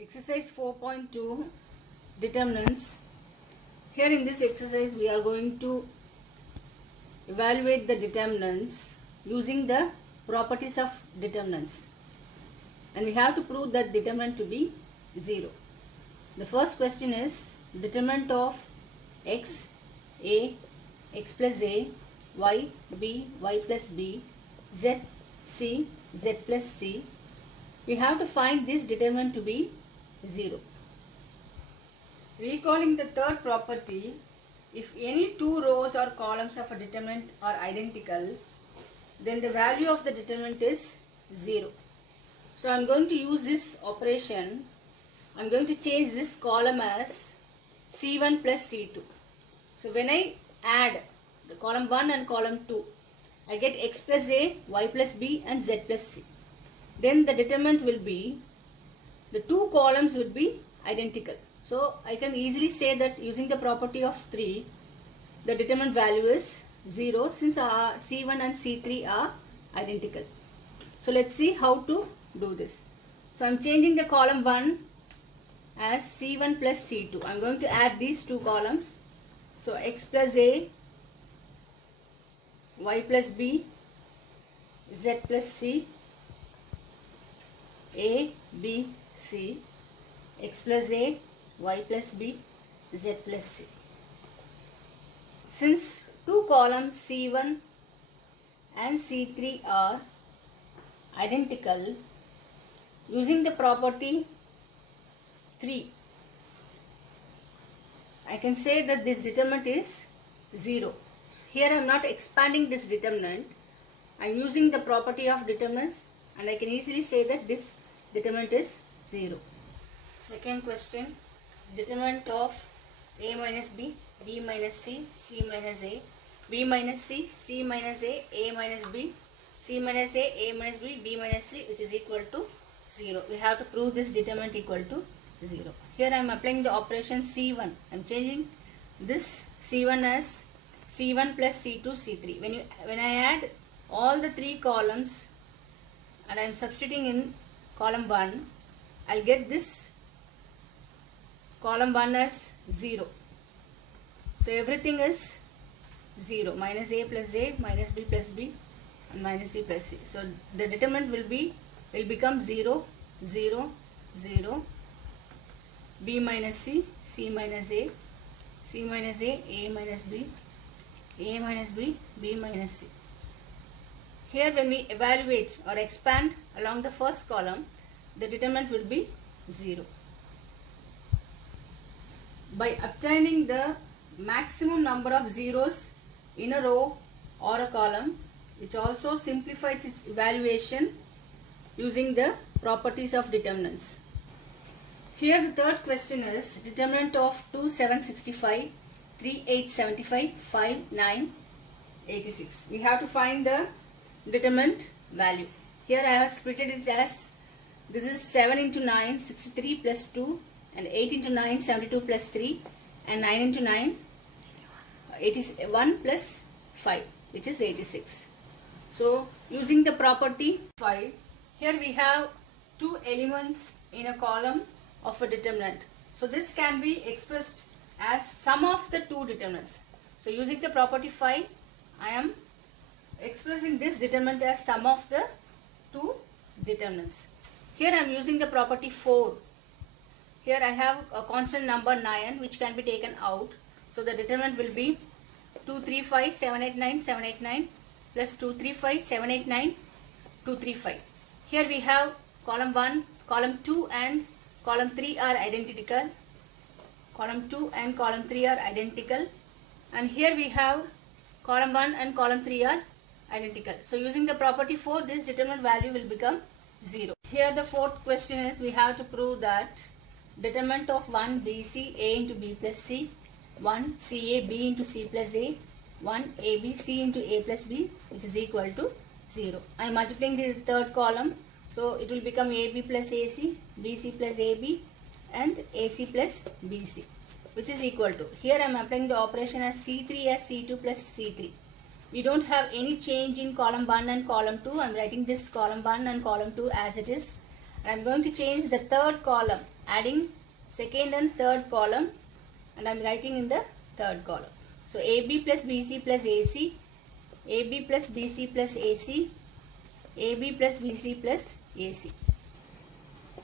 Exercise 4.2 determinants. Here in this exercise we are going to evaluate the determinants using the properties of determinants, and we have to prove that determinant to be 0. The first question is determinant of x, a, x plus a, y, b, y plus b, z, c, z plus c. We have to find this determinant to be 0. Recalling the third property, if any two rows or columns of a determinant are identical, then the value of the determinant is 0. So I am going to use this operation. I am going to change this column as C1 plus C2. So when I add the column 1 and column 2, I get x plus a, y plus b and z plus c. Then the determinant will be, the two columns will be identical. So I can easily say that using the property of 3, the determinant value is 0 since C1 and C3 are identical. So let's see how to do this. So I'm changing the column 1 as C1 plus C2. I'm going to add these two columns. So x plus a, y plus b, z plus c, a, b, c, x plus a, y plus b, z plus c. Since two columns C1 and C3 are identical, using the property 3, I can say that this determinant is 0. Here I am not expanding this determinant. I am using the property of determinants, and I can easily say that this determinant is 0. Second question, determinant of a minus b, b minus c, c minus a, b minus c, c minus a minus b, c minus a minus b, b minus c, which is equal to 0. We have to prove this determinant equal to 0. Here I am applying the operation C1. I am changing this C1 as C1 plus C2 C3. When I add all the three columns and I am substituting in column 1, I'll get this column 1 as 0. So everything is 0. Minus a plus a, minus b plus b, and minus c plus c. So the determinant will become 0, 0, 0, b minus c, c minus a, c minus a minus b, a minus b, b minus c. Here when we evaluate or expand along the first column, the determinant will be 0. By obtaining the maximum number of zeros in a row or a column, which also simplifies its evaluation using the properties of determinants. Here the third question is determinant of 2, 7, 65, 3, 8, 75, 5, 9, 86. We have to find the determinant value. Here I have splitted it as, this is 7 into 9, 63 plus 2, and 8 into 9, 72 plus 3, and 9 into 9, 81 plus 5, which is 86. So using the property 5, here we have two elements in a column of a determinant. So this can be expressed as sum of the two determinants. So using the property 5, I am expressing this determinant as sum of the two determinants. Here I am using the property 4. Here I have a constant number 9 which can be taken out. So the determinant will be 235, 789, 789 plus 235, 789, 235. Here we have column 1, column 2 and column 3 are identical. Column 2 and column 3 are identical. And here we have column 1 and column 3 are identical. So using the property 4, this determinant value will become 0. Here the fourth question is, we have to prove that determinant of 1 BC A into B plus C, 1 CA B into C plus A, 1 AB C into A plus B, which is equal to 0. I am multiplying the third column. So it will become AB plus AC, BC plus AB, and AC plus BC, which is equal to, here I am applying the operation as C3 as C2 plus C3. We don't have any change in column 1 and column 2. I am writing this column 1 and column 2 as it is. I'm going to change the third column, adding second and third column, and I'm writing in the third column. So AB plus BC plus AC, AB plus BC plus AC, AB plus BC plus AC.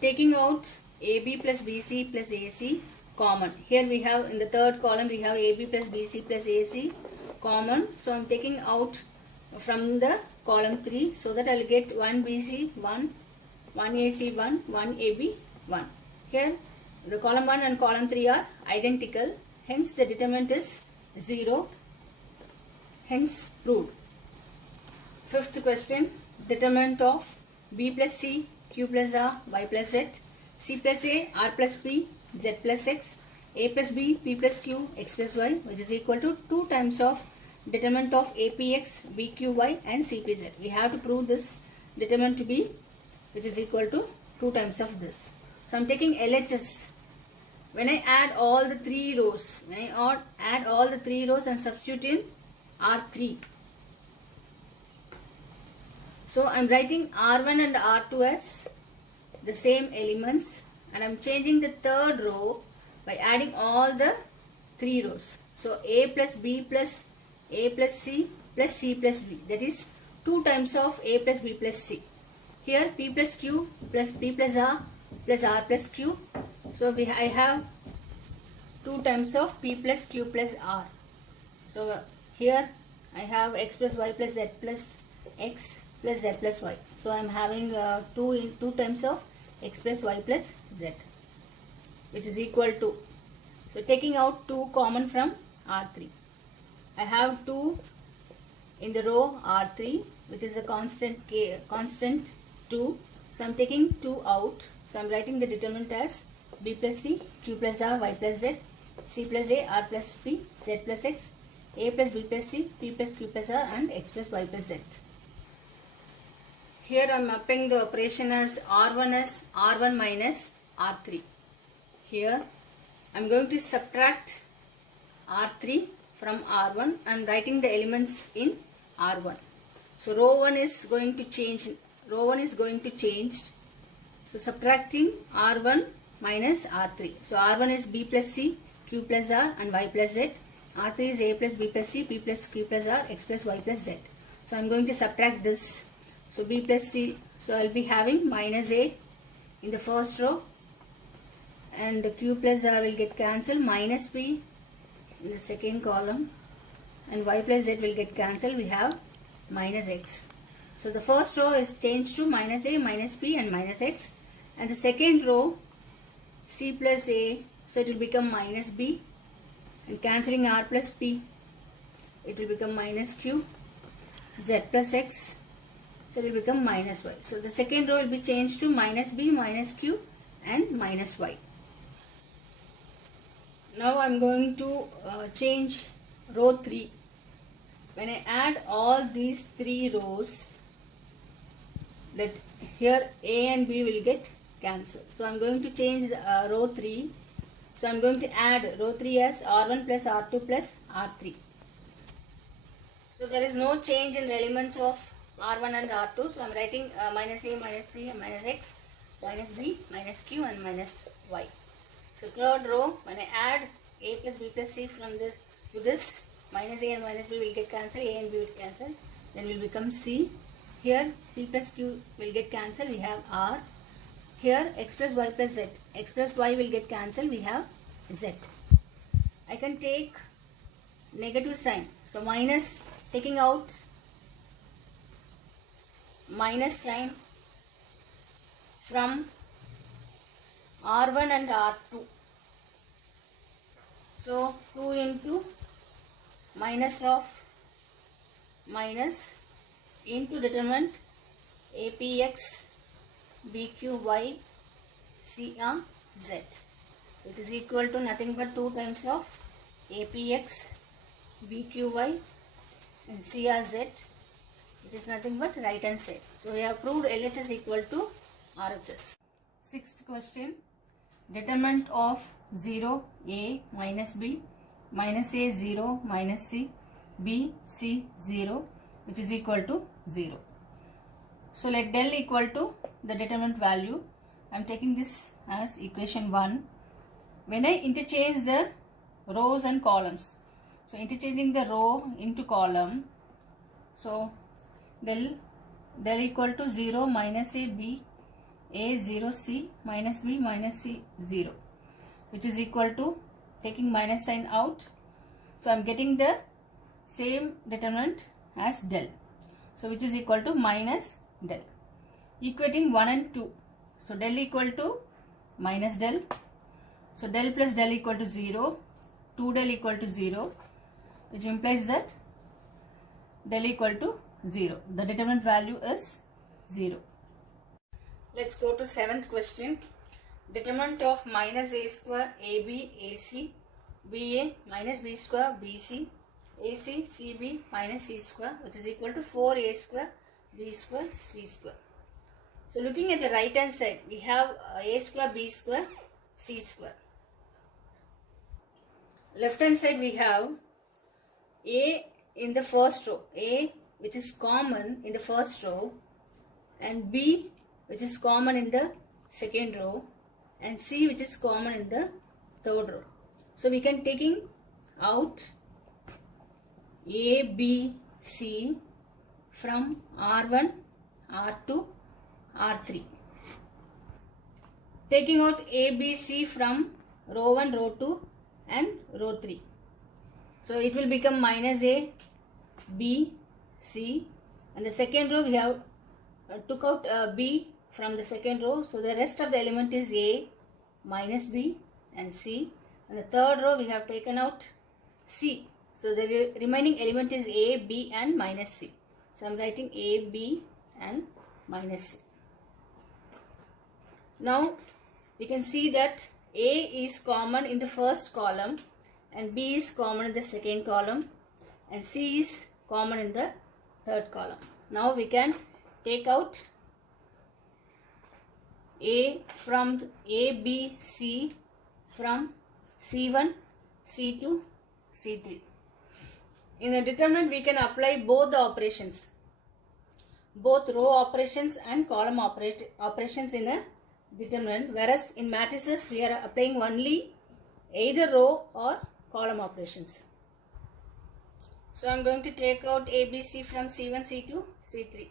Taking out AB plus BC plus AC common. Here we have in the third column we have AB plus BC plus AC common. So I'm taking out from the column 3 so that I will get 1 BC 1, 1 AC 1, 1 AB 1. Here the column 1 and column 3 are identical. Hence the determinant is 0. Hence proved. Fifth question. Determinant of B plus C, Q plus R, Y plus Z, C plus A, R plus P, Z plus X, A plus B, P plus Q, X plus Y, which is equal to 2 times of determinant of APX, BQY and CPZ. We have to prove this determinant to be which is equal to 2 times of this. So I'm taking LHS. When I add all the 3 rows, and substitute in R3. So I'm writing R1 and R2 as the same elements, and I'm changing the third row by adding all the 3 rows. So A plus B plus A plus C plus C plus B, that is 2 times of A plus B plus C. Here P plus Q plus P plus R plus Q. So I have 2 times of P plus Q plus R. So here I have X plus Y plus Z plus X plus Z plus Y. So I am having 2 times of X plus Y plus Z, which is equal to, so taking out 2 common from R3. I have 2 in the row R3, which is a constant 2. So I am taking 2 out. So I am writing the determinant as B plus C, Q plus R, Y plus Z, C plus A, R plus P, Z plus X, A plus B plus C, P plus Q plus R and X plus Y plus Z. Here I am mapping the operation as R1 as R1 minus R3. Here I am going to subtract R3 from R1. I am writing the elements in R1. So row 1 is going to change. So subtracting R1 minus R3. So R1 is B plus C, Q plus R and Y plus Z. R3 is A plus B plus C, P plus Q plus R, X plus Y plus Z. So I am going to subtract this. So B plus C, so I will be having minus A in the first row, and the Q plus R will get cancelled, minus P in the second column, and Y plus Z will get cancelled. We have minus X. So the first row is changed to minus A, minus P and minus X, and the second row C plus A, so it will become minus B, and cancelling R plus P, it will become minus Q, Z plus X, so it will become minus Y. So the second row will be changed to minus B, minus Q and minus Y. Now I am going to change row 3. When I add all these 3 rows, that here A and B will get cancelled. So I am going to change the, row 3. So I am going to add row 3 as R1 plus R2 plus R3. So there is no change in the elements of R1 and R2. So I am writing minus A, minus P, minus X, minus B, minus Q and minus Y. So third row, when I add A plus B plus C from this to this, minus A and minus B will get cancelled, A and B will cancel, then will become C. Here P plus Q will get cancelled, we have R. Here X plus Y plus Z, X plus Y will get cancelled, we have Z. I can take negative sign, so minus, taking out minus sign from R1 and R2. So 2 into minus of minus into determinant APX BQY CR Z, which is equal to nothing but 2 times of APX BQY and CRZ, which is nothing but right hand side. So we have proved LHS equal to RHS. Sixth question. Determinant of 0 A minus B minus A 0 minus C B C 0, which is equal to 0. So let del equal to the determinant value. I'm taking this as equation 1. When I interchange the rows and columns, so interchanging the row into column, so del equal to 0 minus a b, a 0 c minus b minus c 0, which is equal to, taking minus sign out, so I'm getting the same determinant as del, so which is equal to minus del. Equating 1 and 2, so del equal to minus del, so del plus del equal to 0, 2 del equal to 0, which implies that del equal to 0. The determinant value is 0. Let's go to 7th question. Determinant of minus a square ab ac ba minus b square bc ac cb minus c square, which is equal to 4a square b square c square. So looking at the right hand side, we have a square b square c square. Left hand side we have a in the first row, a which is common in the first row, and b which is common in the second row, and c which is common in the third row. So we can taking out a, b, c from R1, R2, R3. Taking out a, b, c from row 1, row 2 and row 3. So it will become minus a, b, c, and the second row we have took out b from the second row, so the rest of the element is a, minus b and c, and the third row we have taken out c, so the remaining element is a, b and minus c. So I am writing a, b and minus c. Now we can see that a is common in the first column and b is common in the second column and c is common in the third column. Now we can take out a from a, b, c from c1, c2, c3. In the determinant we can apply both the operations, both row operations and column operations in a determinant, whereas in matrices we are applying only either row or column operations. So I am going to take out ABC from C1, C2, C3.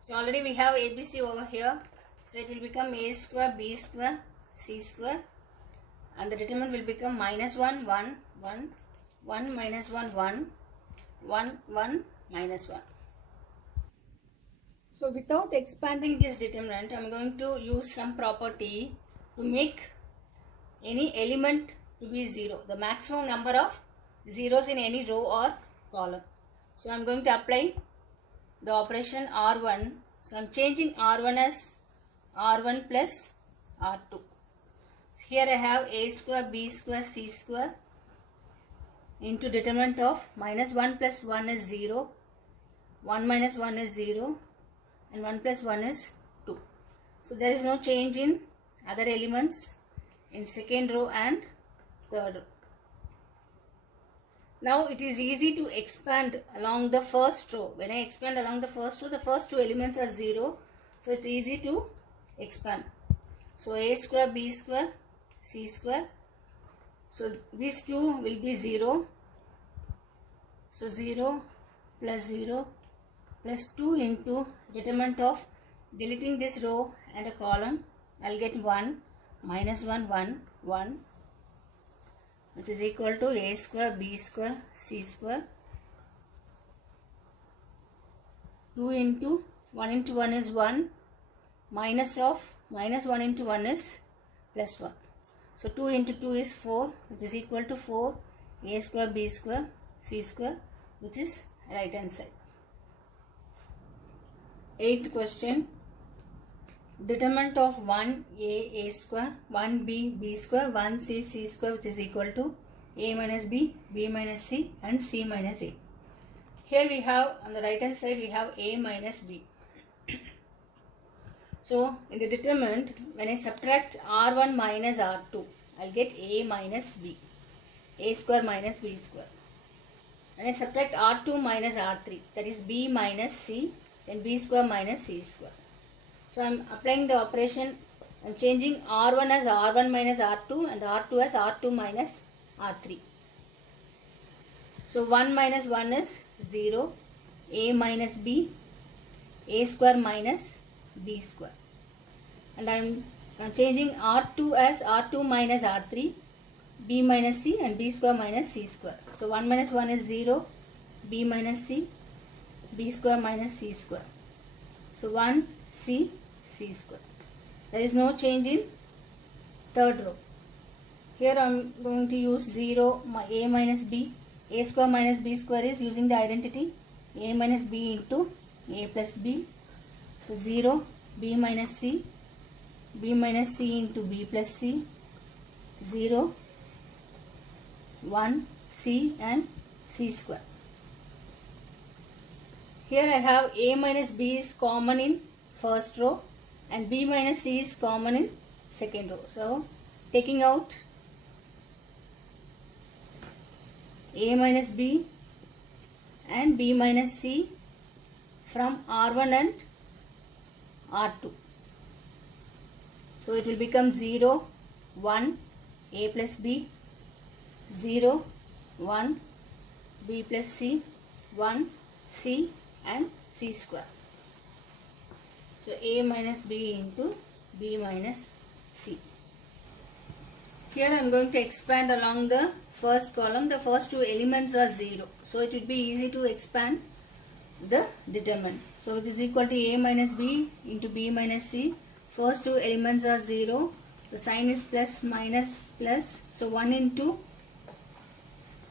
So already we have ABC over here. So it will become A square, B square, C square, and the determinant will become minus 1, 1, 1, 1 minus 1, 1, 1, 1 minus 1. So without expanding this determinant, I am going to use some property to make any element to be 0, the maximum number of zeros in any row or column. So I am going to apply the operation R1. So I am changing R1 as R1 plus R2. So here I have A square, B square, C square into determinant of minus 1 plus 1 is 0, 1 minus 1 is 0, and 1 plus 1 is 2. So there is no change in other elements in second row and third row. Now it is easy to expand along the first row. When I expand along the first row, the first two elements are 0. So it's easy to expand. So A square, B square, C square. So these two will be 0. So 0 plus 0 plus 2 into determinant of deleting this row and a column. I'll get 1 minus 1, 1, 1, which is equal to A square, B square, C square. 2 into 1 into 1 is 1, minus 1 into 1 is plus 1. So 2 into 2 is 4, which is equal to 4 A square, B square, C square, which is right hand side. 8th question. Determinant of 1a, a square, 1b, b square, 1c, c square, which is equal to a minus b, b minus c, and c minus a. Here we have, on the right hand side, we have a minus b. So in the determinant, when I subtract r1 minus r2, I'll get a minus b, a square minus b square. When I subtract r2 minus r3, that is b minus c, then b square minus c square. So I am applying the operation I'm changing R1 as R1 minus R2 and R2 as R2 minus R3. So 1 minus 1 is 0, A minus B, A square minus B square. And I'm changing R2 as R2 minus R3, B minus C and B square minus C square. So 1 minus 1 is 0, B minus C, B square minus C square. So 1 C, C square. There is no change in third row. Here I am going to use 0, A minus B. A square minus B square is using the identity A minus B into A plus B. So 0, B minus C, B minus C into B plus C, 0, 1, C and C square. Here I have A minus B is common in first row and B minus C is common in second row. So taking out A minus B and B minus C from R1 and R2. So it will become 0, 1, A plus B, 0, 1, B plus C, 1, C and C square. So A minus B into B minus C. Here I am going to expand along the first column. The first two elements are 0. So it will be easy to expand the determinant. So it is equal to A minus B into B minus C. First two elements are 0. The sign is plus, minus, plus. So 1 into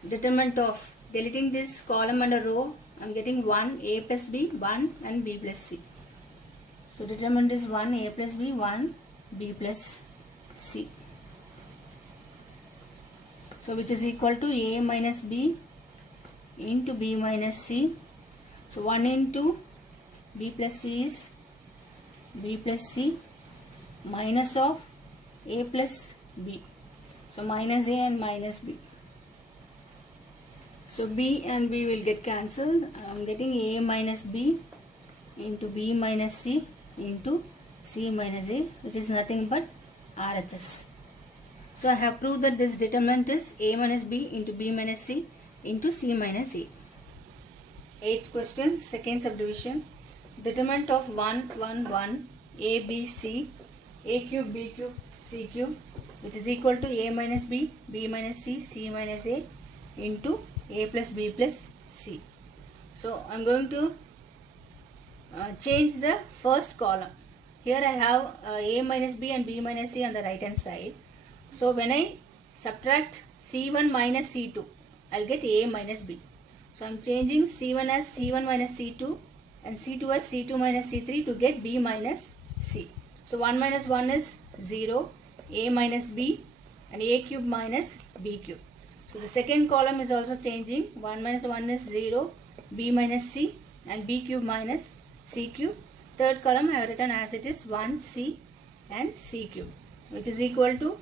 determinant of deleting this column and a row. I am getting 1 A plus B, 1 and B plus C. So determinant is 1 A plus B, 1 B plus C. So which is equal to A minus B into B minus C. So 1 into B plus C is B plus C minus of A plus B. So minus A and minus B. So B and B will get cancelled. I am getting A minus B into B minus C into C minus A, which is nothing but RHS. So I have proved that this determinant is A minus B into B minus C into C minus A. 8th question, second subdivision. Determinant of 1, 1, 1, A, B, C, A cube, B cube, C cube, which is equal to A minus B, B minus C, C minus A into A plus B plus C. So I am going to change the first column. Here I have A minus B and B minus C on the right hand side. So when I subtract C1 minus C2, I'll get A minus B. So I'm changing C1 as C1 minus C2 and C2 as C2 minus C3 to get B minus C. So 1 minus 1 is 0, A minus B and A cube minus B cube. So the second column is also changing. 1 minus 1 is 0, B minus C and B cube minus C cube. Third column I have written as it is 1, C and C cube, which is equal to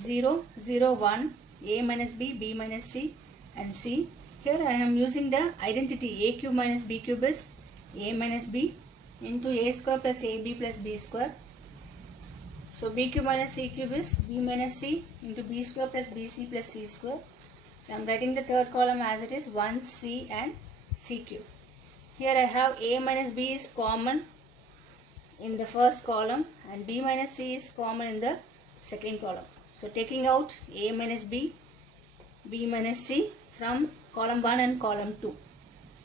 0, 0, 1, A minus B, B minus C and C. Here I am using the identity A cube minus B cube is A minus B into A square plus AB plus B square. So B cube minus C cube is B minus C into B square plus BC plus C square. So I am writing the third column as it is 1, C and C cube. Here I have A minus B is common in the first column and B minus C is common in the second column. So taking out A minus B, B minus C from column 1 and column 2.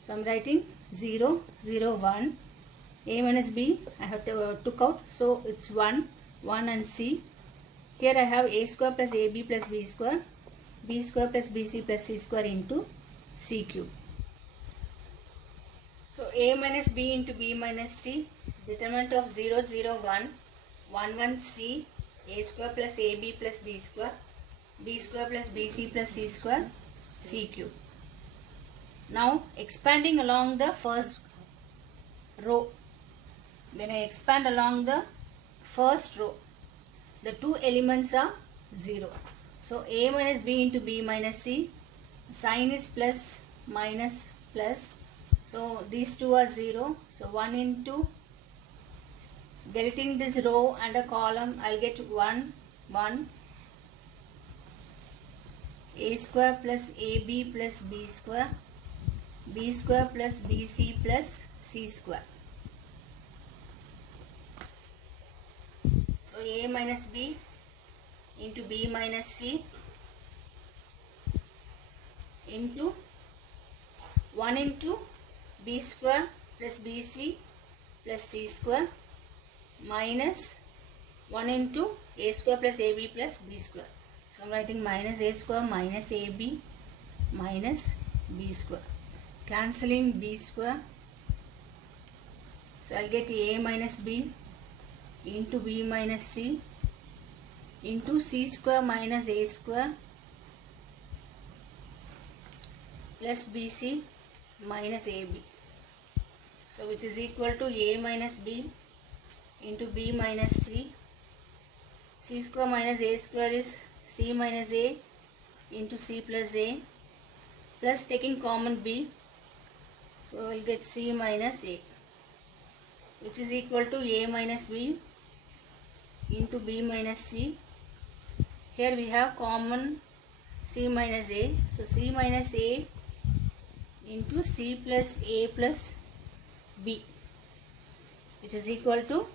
So I am writing 0, 0, 1. A minus B I have took out. So it's 1, 1 and C. Here I have A square plus AB plus B square, B square plus BC plus C square into C cube. So A minus B into B minus C, determinant of 0, 0, 1, 1, 1 C, A square plus AB plus B square, B square plus BC plus C square, C cube. Now expanding along the first row. When I expand along the first row, the two elements are 0. So A minus B into B minus C, sign is plus, minus, plus. So these two are 0. So 1 into deleting this row and a column, I'll get 1 a square plus ab plus b square plus bc plus c square. So a minus b into b minus c into 1 into b square plus bc plus c square minus 1 into a square plus ab plus b square. So I am writing minus a square minus ab minus b square. Cancelling b square. So I will get a minus b into b minus c into c square minus a square plus bc minus ab. So which is equal to a minus b into b minus c. C square minus a square is c minus a into c plus a plus taking common b. So we'll get c minus a, which is equal to a minus b into b minus c. Here we have common c minus a. So c minus a into c plus a plus b, which is equal to